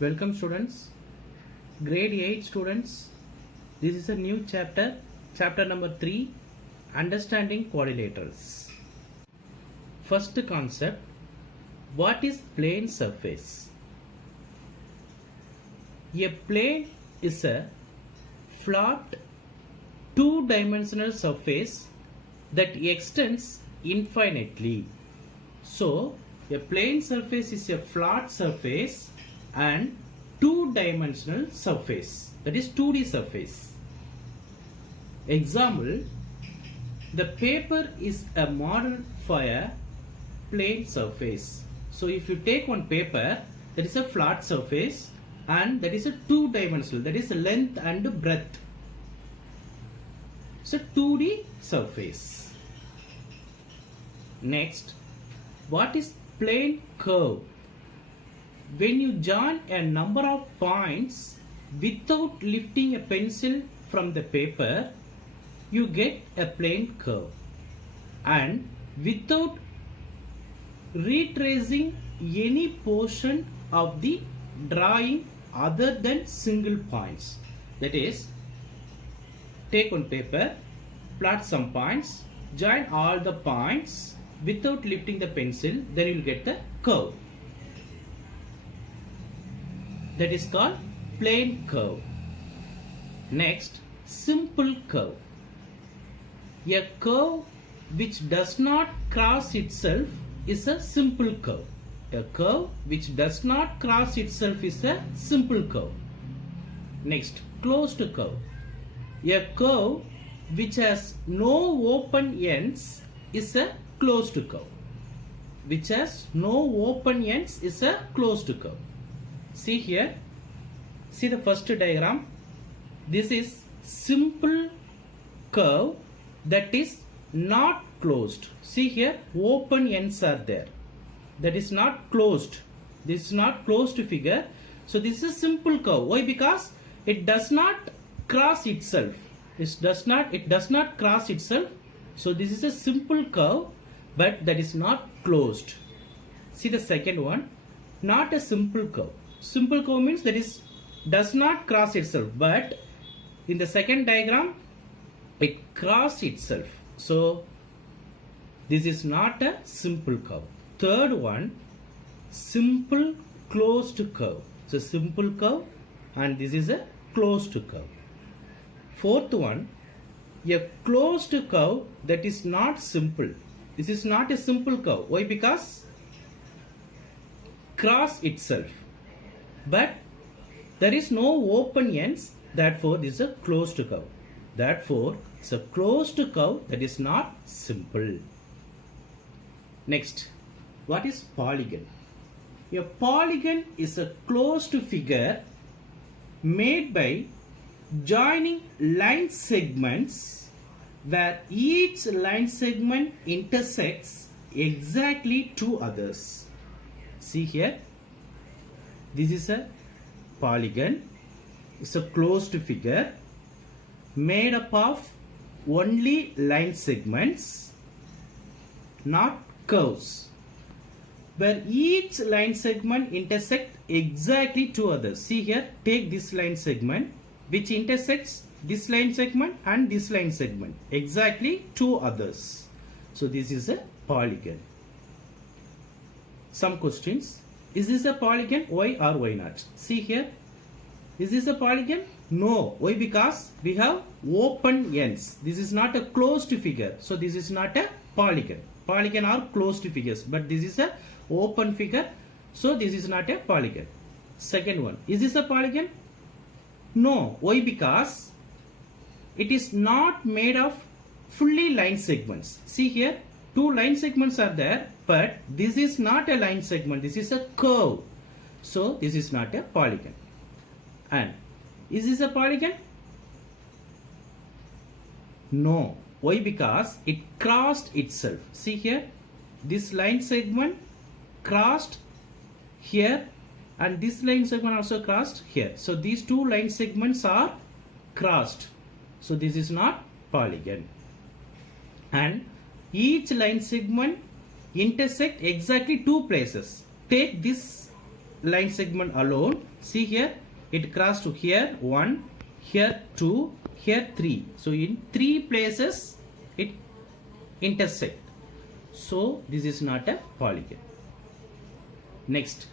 Welcome students, grade 8 students. This is a new chapter, chapter number 3, understanding quadrilaterals. First concept, what is plane surface? A plane is a flat two-dimensional surface that extends infinitely. So, a plane surface is a flat surface and two-dimensional surface, that is 2D surface. Example, the paper is a model for a plane surface. So if you take one paper, that is a flat surface and that is a two-dimensional, that is length and breadth. It's a 2D surface. Next, what is plane curve? When you join a number of points without lifting a pencil from the paper, you get a plane curve, and without retracing any portion of the drawing other than single points. That is, take one paper, plot some points, join all the points without lifting the pencil, then you will get the curve. That is called plane curve. Next, simple curve. A curve which does not cross itself is a simple curve. A curve which does not cross itself is a simple curve. Next, closed curve. A curve which has no open ends is a closed curve. Which has no open ends is a closed curve. See here, see the first diagram. This is simple curve that is not closed. See here, open ends are there. That is not closed. This is not closed figure. So this is a simple curve. Why? Because it does not cross itself. It does not cross itself. So this is a simple curve, but that is not closed. See the second one, not a simple curve. Simple curve means that is does not cross itself, but in the second diagram it crosses itself. So this is not a simple curve. Third one, simple closed curve. So simple curve and this is a closed curve. Fourth one, a closed curve that is not simple. This is not a simple curve. Why? Because cross itself, but there is no open ends, therefore this is a closed curve. Therefore it's a closed curve that is not simple. Next, what is polygon? A polygon is a closed figure made by joining line segments where each line segment intersects exactly two others. See here, this is a polygon. It's a closed figure made up of only line segments, not curves, where each line segment intersect exactly two others. See here, take this line segment which intersects this line segment and this line segment, exactly two others. So this is a polygon. Some questions. Is this a polygon? Why or why not? See here. Is this a polygon? No. Why? Because we have open ends. This is not a closed figure. So this is not a polygon. Polygon are closed figures, but this is a open figure. So this is not a polygon. Second one. Is this a polygon? No. Why? Because it is not made of fully line segments. See here, two line segments are there, but this is not a line segment. This is a curve. So this is not a polygon. And is this a polygon? No. Why? Because it crossed itself. See here, this line segment crossed here and this line segment also crossed here. So these two line segments are crossed. So this is not polygon. And each line segment intersect exactly two places. Take this line segment alone. See here, it crossed to here 1, here 2, here 3. So in 3 places it intersect. So this is not a polygon. Next,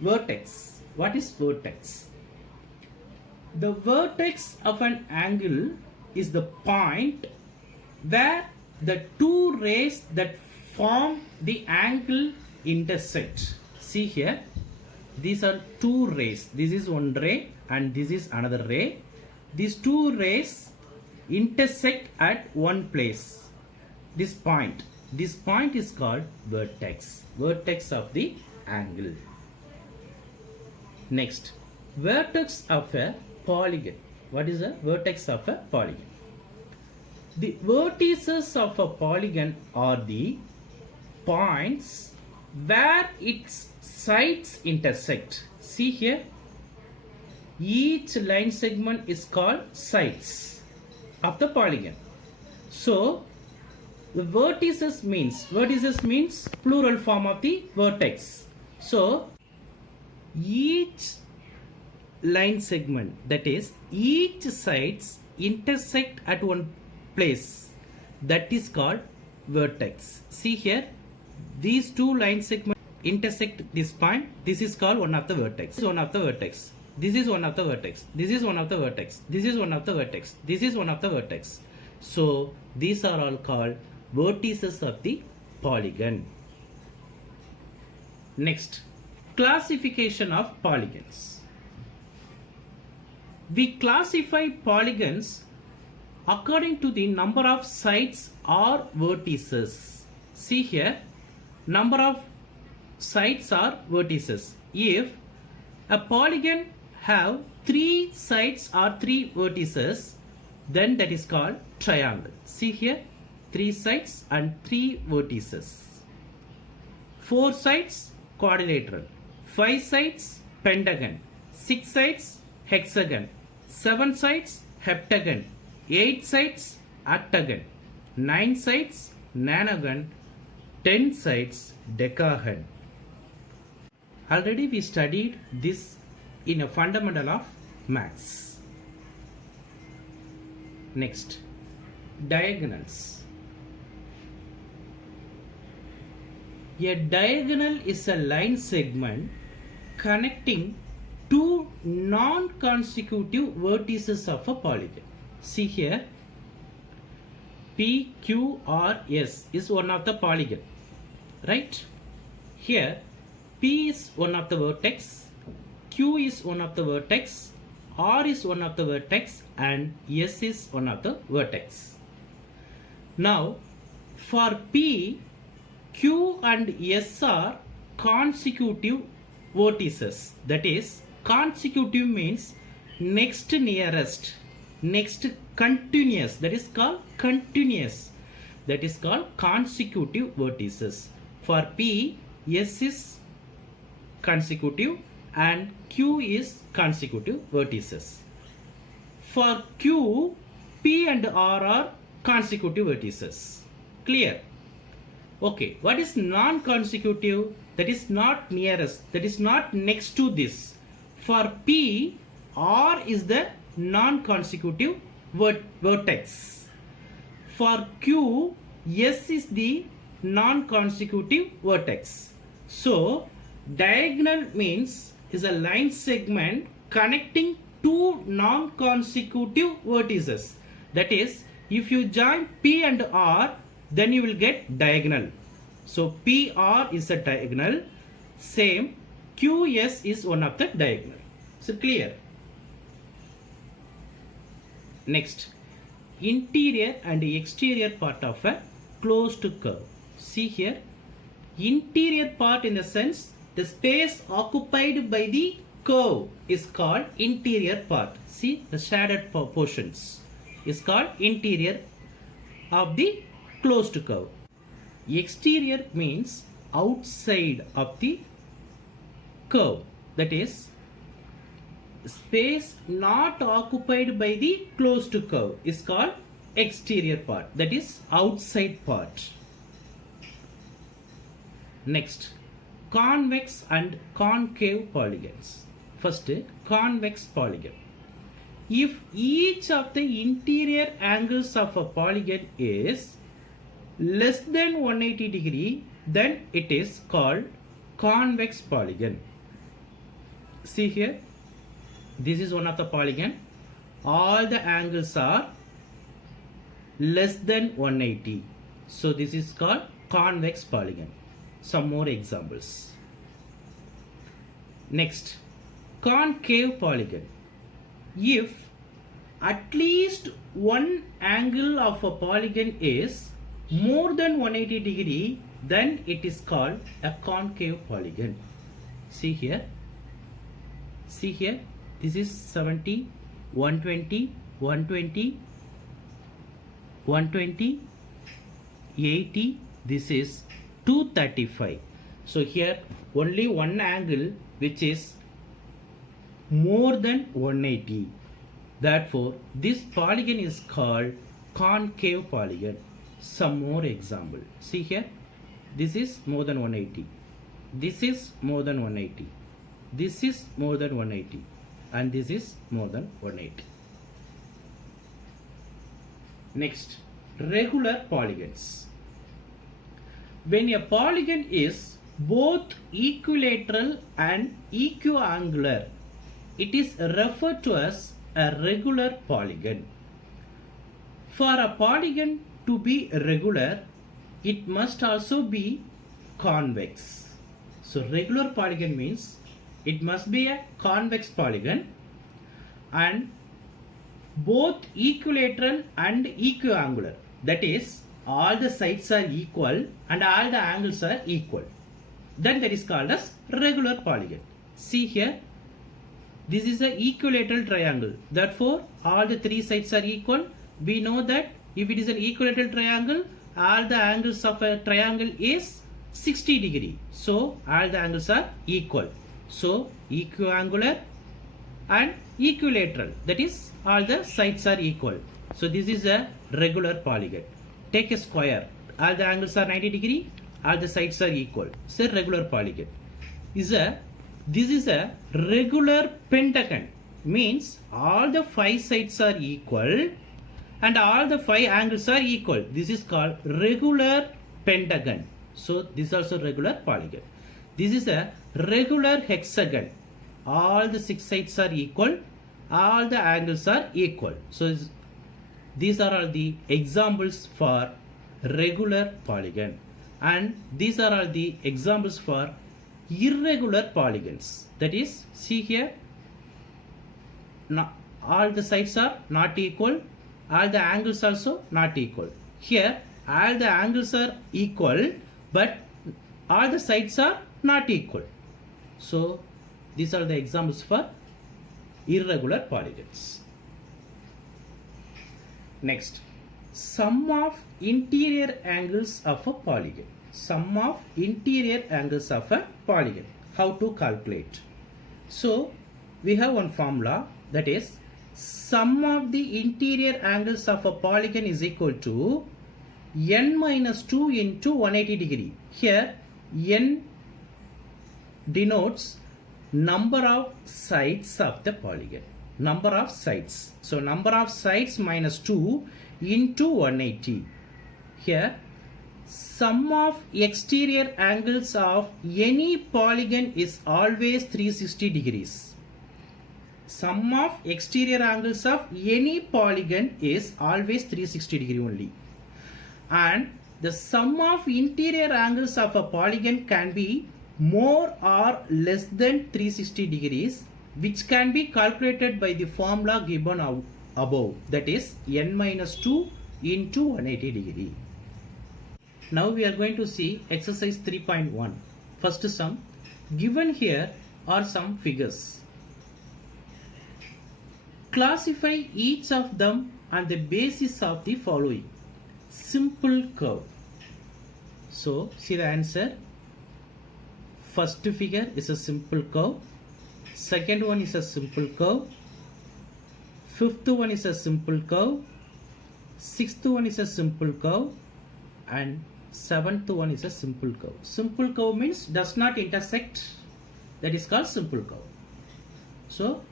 vertex. What is vertex? The vertex of an angle is the point where the two rays that form the angle intersect. See here, these are two rays. This is one ray and this is another ray. These two rays intersect at one place. This point is called vertex. Vertex of the angle. Next, vertex of a polygon. What is a vertex of a polygon? The vertices of a polygon are the points where its sides intersect. See here, each line segment is called sides of the polygon. So the vertices means plural form of the vertex. So each line segment, that is each sides intersect at one place, that is called vertex. See here, these two line segments intersect this point. This is called one of the vertex. This is one of the vertex. This is one of the vertex. This is one of the vertex. This is one of the vertex. This is one of the vertex. So these are all called vertices of the polygon. Next, classification of polygons. We classify polygons according to the number of sides or vertices. See here, number of sides or vertices. If a polygon have 3 sides or 3 vertices, then that is called triangle. See here, 3 sides and 3 vertices. 4 sides, quadrilateral. 5 sides, pentagon. 6 sides, hexagon. 7 sides, heptagon. 8 sides, octagon. 9 sides, nonagon. 10 sides, decagon. Already we studied this in a fundamental of maths. Next, diagonals. A diagonal is a line segment connecting two non-consecutive vertices of a polygon. See here, P, Q, R, S is one of the polygon, right? Here, P is one of the vertex, Q is one of the vertex, R is one of the vertex, and S is one of the vertex. Now, for P, Q and S are consecutive vertices. That is, consecutive means next nearest, next continuous. That is called continuous. That is called consecutive vertices. For P, S is consecutive and Q is consecutive vertices. For Q, P and R are consecutive vertices. Clear? Okay, what is non-consecutive? That is not nearest, that is not next to this. For P, R is the non-consecutive vertex. For Q, S is the non-consecutive vertex. So, diagonal means is a line segment connecting two non-consecutive vertices. That is, if you join P and R, then you will get diagonal. So PR is a diagonal. Same, QS is one of the diagonal. So clear? Next, interior and exterior part of a closed curve. See here, interior part in the sense the space occupied by the curve is called interior part. See, the shaded portions is called interior of the closed curve. Exterior means outside of the curve, that is space not occupied by the closed curve is called exterior part, that is outside part. Next, convex and concave polygons. First, convex polygon. If each of the interior angles of a polygon is less than 180 degree, then it is called convex polygon. See here, this is one of the polygon. All the angles are less than 180. So this is called convex polygon. Some more examples. Next, concave polygon. If at least one angle of a polygon is more than 180 degree, then it is called a concave polygon. See here. See here. This is 70, 120, 120, 120, 80. This is 235. So here only one angle which is more than 180. Therefore, this polygon is called concave polygon. Some more example. See here. This is more than 180. This is more than 180. This is more than 180. And this is more than 180. Next, regular polygons. When a polygon is both equilateral and equiangular, it is referred to as a regular polygon. For a polygon to be regular, it must also be convex. So regular polygon means it must be a convex polygon and both equilateral and equiangular. That is, all the sides are equal and all the angles are equal. Then that is called as regular polygon. See here, this is an equilateral triangle. Therefore, all the three sides are equal. We know that if it is an equilateral triangle, all the angles of a triangle is 60 degree. So, all the angles are equal. So, equiangular and equilateral. That is, all the sides are equal. So, this is a regular polygon. Take a square. All the angles are 90 degree. All the sides are equal. So, regular polygon. This is a regular pentagon. Means all the 5 sides are equal and all the 5 angles are equal. This is called regular pentagon. So this is also regular polygon. This is a regular hexagon. All the 6 sides are equal. All the angles are equal. So these are all the examples for regular polygon. And these are all the examples for irregular polygons. That is, see here, all the sides are not equal, all the angles also not equal. Here, all the angles are equal, but all the sides are not equal. So, these are the examples for irregular polygons. Next, sum of interior angles of a polygon. Sum of interior angles of a polygon. How to calculate? So, we have one formula, that is sum of the interior angles of a polygon is equal to n minus 2 into 180 degree. Here n denotes number of sides of the polygon. Number of sides. So number of sides minus 2 into 180. Here sum of exterior angles of any polygon is always 360 degrees. Sum of exterior angles of any polygon is always 360 degree only. And the sum of interior angles of a polygon can be more or less than 360 degrees, which can be calculated by the formula given above, that is n minus 2 into 180 degree. Now we are going to see exercise 3.1. First sum. Given here are some figures. Classify each of them on the basis of the following. Simple curve. So see the answer. First figure is a simple curve. Second one is a simple curve. Fifth one is a simple curve. Sixth one is a simple curve. And Seventh one is a simple curve. Simple curve means does not intersect. That is called simple curve. So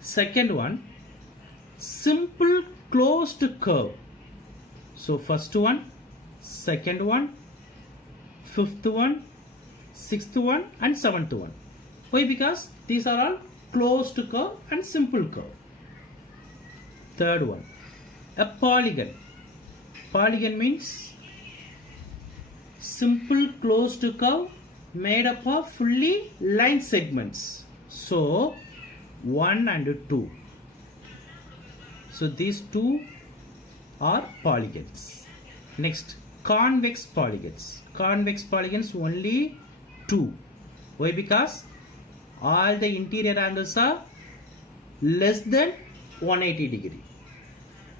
second one, simple closed curve. So first one, second one, fifth one, sixth one and seventh one. Why? Because these are all closed curve and simple curve. Third one, a polygon. Polygon means simple closed curve made up of fully line segments. So 1 and 2. So these two are polygons. Next, convex polygons. Convex polygons only 2. Why? Because all the interior angles are less than 180 degree.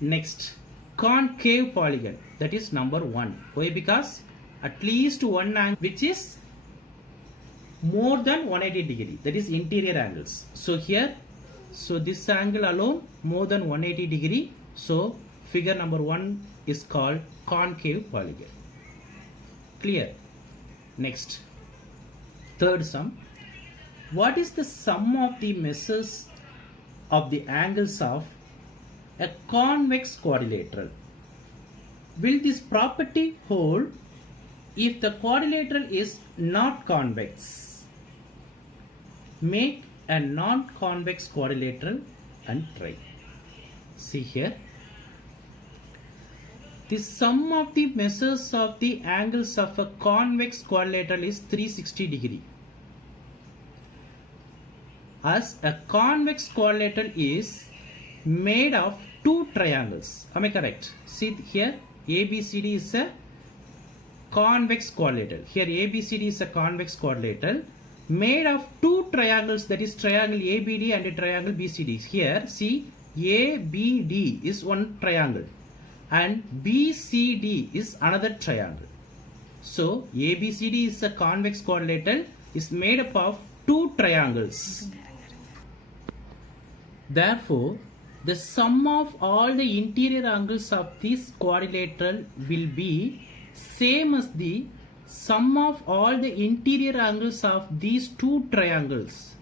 Next, concave polygon, that is number 1. Why? Because at least one angle which is more than 180 degree, that is interior angles. So here, so this angle alone more than 180 degree. So figure number 1 is called concave polygon. Clear? Next, third sum. What is the sum of the measures of the angles of a convex quadrilateral? Will this property hold if the quadrilateral is not convex? Make a non-convex quadrilateral and try. See here. The sum of the measures of the angles of a convex quadrilateral is 360 degree. As a convex quadrilateral is made of two triangles. Am I correct? See here, ABCD is a convex quadrilateral. Here ABCD is a convex quadrilateral made of two triangles, that is triangle ABD and a triangle BCD. Here see, ABD is one triangle and BCD is another triangle. So ABCD is a convex quadrilateral is made up of two triangles. Therefore, the sum of all the interior angles of this quadrilateral will be same as the sum of all the interior angles of these two triangles.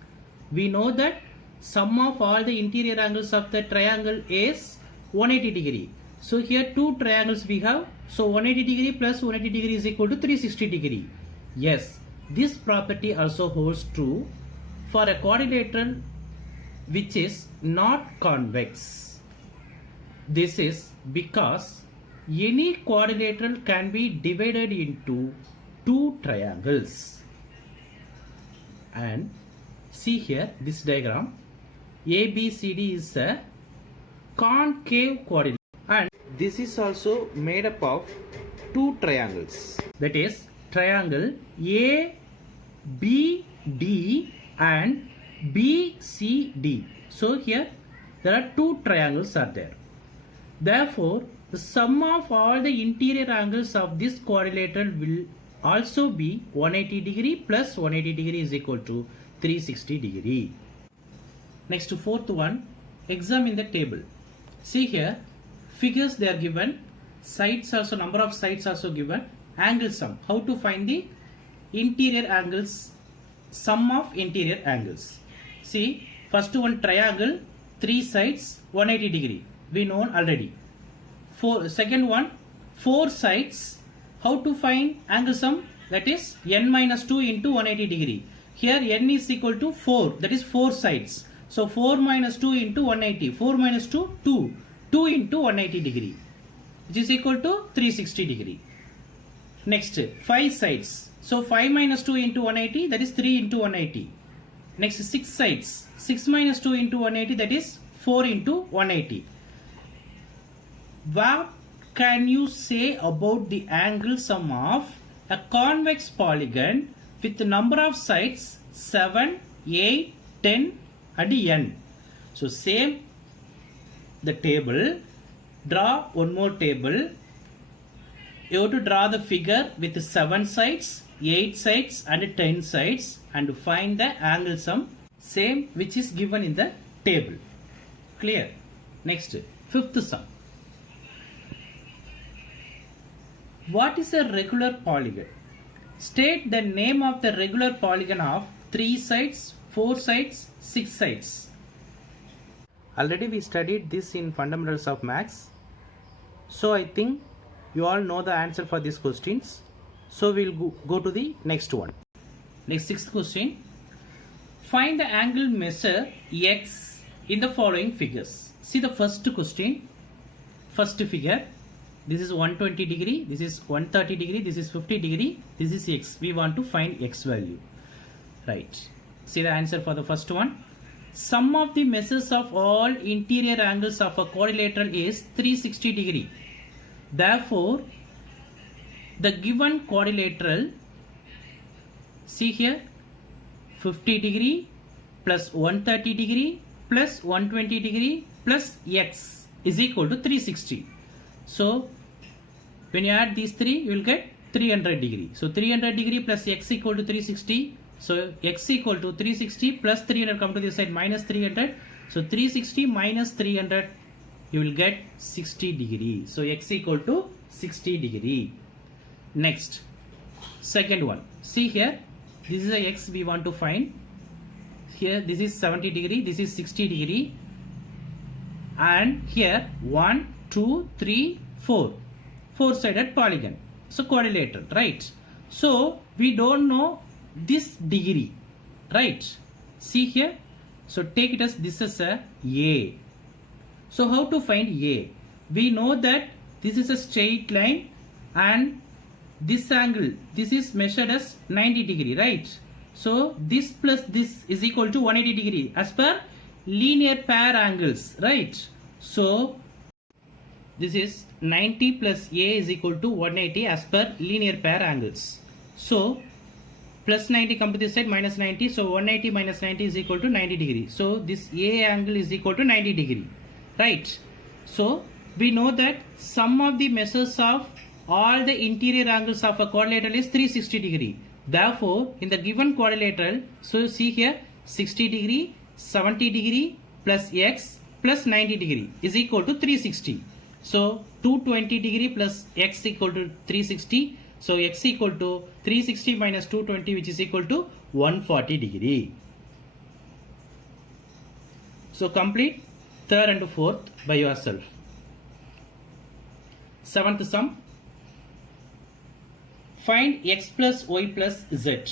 We know that sum of all the interior angles of the triangle is 180 degree. So here two triangles we have. So 180 degree plus 180 degree is equal to 360 degree. Yes, this property also holds true for a quadrilateral which is not convex. This is because any quadrilateral can be divided into two triangles. And see here, this diagram, ABCD is a concave quadrilateral and this is also made up of two triangles, that is triangle ABD and BCD. So here there are two triangles are there. Therefore, the sum of all the interior angles of this quadrilateral will also be 180 degree plus 180 degree is equal to 360 degree. Next, fourth one, examine the table. See here, figures they are given, sides also, number of sides also given, angle sum. How to find the interior angles, sum of interior angles. See, first one triangle, 3 sides, 180 degree. We know already. Second one, 4 sides. How to find angle sum? That is n minus 2 into 180 degree. Here n is equal to 4. That is 4 sides. So 4 minus 2 into 180. 4 minus 2, 2. 2 into 180 degree, which is equal to 360 degree. Next, 5 sides. So 5 minus 2 into 180, that is 3 into 180. Next, 6 sides. 6 minus 2 into 180, that is 4 into 180. What can you say about the angle sum of a convex polygon with the number of sides 7, 8, 10 and n? So same the table, draw one more table. You have to draw the figure with 7 sides, 8 sides and 10 sides and find the angle sum same which is given in the table. Clear? Next, fifth sum. What is a regular polygon? State the name of the regular polygon of 3 sides, 4 sides, 6 sides. Already we studied this in fundamentals of maths. So I think you all know the answer for these questions. So we'll go to the next one. Next, sixth question. Find the angle measure x in the following figures. See the first question, first figure. This is 120 degree, this is 130 degree, this is 50 degree, this is x. We want to find x value. Right. See the answer for the first one. Sum of the measures of all interior angles of a quadrilateral is 360 degree. Therefore, the given quadrilateral, see here, 50 degree plus 130 degree plus 120 degree plus x is equal to 360. So when you add these three, you will get 300 degree. So 300 degree plus x equal to 360. So x equal to 360 plus 300, come to this side, minus 300. So 360 minus 300, you will get 60 degree. So x equal to 60 degree. Next, second one. See here, this is a x we want to find. Here this is 70 degree, this is 60 degree. And here 1, 2, 3, 4. Four-sided polygon. So quadrilateral, right? So we don't know this degree, right? See here. So take it as this is a A. So how to find A? We know that this is a straight line and this angle, this is measured as 90 degree, right? So this plus this is equal to 180 degree as per linear pair angles, right? So this is 90 plus A is equal to 180 as per linear pair angles. So plus 90 come to this side, minus 90. So 180 minus 90 is equal to 90 degree. So this A angle is equal to 90 degree, right? So we know that sum of the measures of all the interior angles of a quadrilateral is 360 degree. Therefore, in the given quadrilateral, so see here, 60 degree, 70 degree plus x plus 90 degree is equal to 360. So 220 degree plus x equal to 360. So x equal to 360 minus 220, which is equal to 140 degree. So complete third and fourth by yourself. Seventh sum. Find x plus y plus z.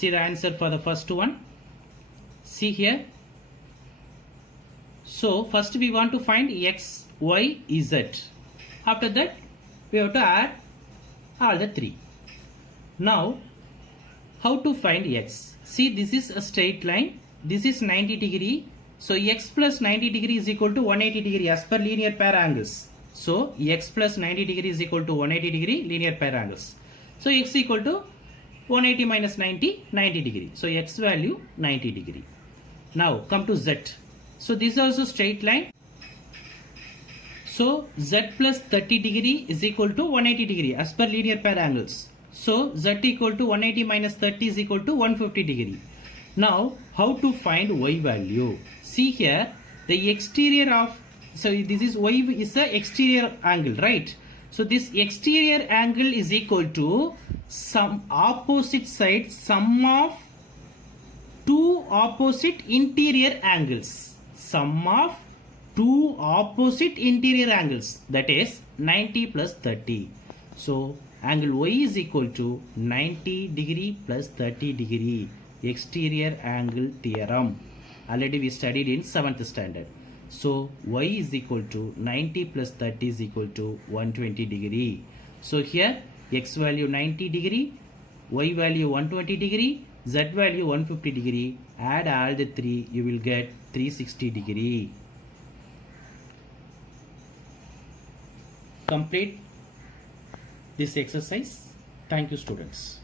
See the answer for the first one. See here. So first we want to find x, y, z. After that we have to add all the three. Now how to find x? See, this is a straight line. This is 90 degree. So x plus 90 degree is equal to 180 degree as per linear pair angles. So x plus 90 degree is equal to 180 degree linear pair angles. So x equal to 180 minus 90, 90 degree. So x value 90 degree. Now come to z. So this is also straight line. So z plus 30 degree is equal to 180 degree as per linear pair angles. So z equal to 180 minus 30 is equal to 150 degree. Now how to find y value? See here, the exterior of, so this is y is the exterior angle, right? So this exterior angle is equal to some opposite side sum of two opposite interior angles. Sum of two opposite interior angles, that is 90 plus 30. So angle y is equal to 90 degree plus 30 degree. Exterior angle theorem. Already we studied in 7th standard. So y is equal to 90 plus 30 is equal to 120 degree. So here x value 90 degree, y value 120 degree, z value 150 degree. Add all the three, you will get 360 degree. Complete this exercise. Thank you, students.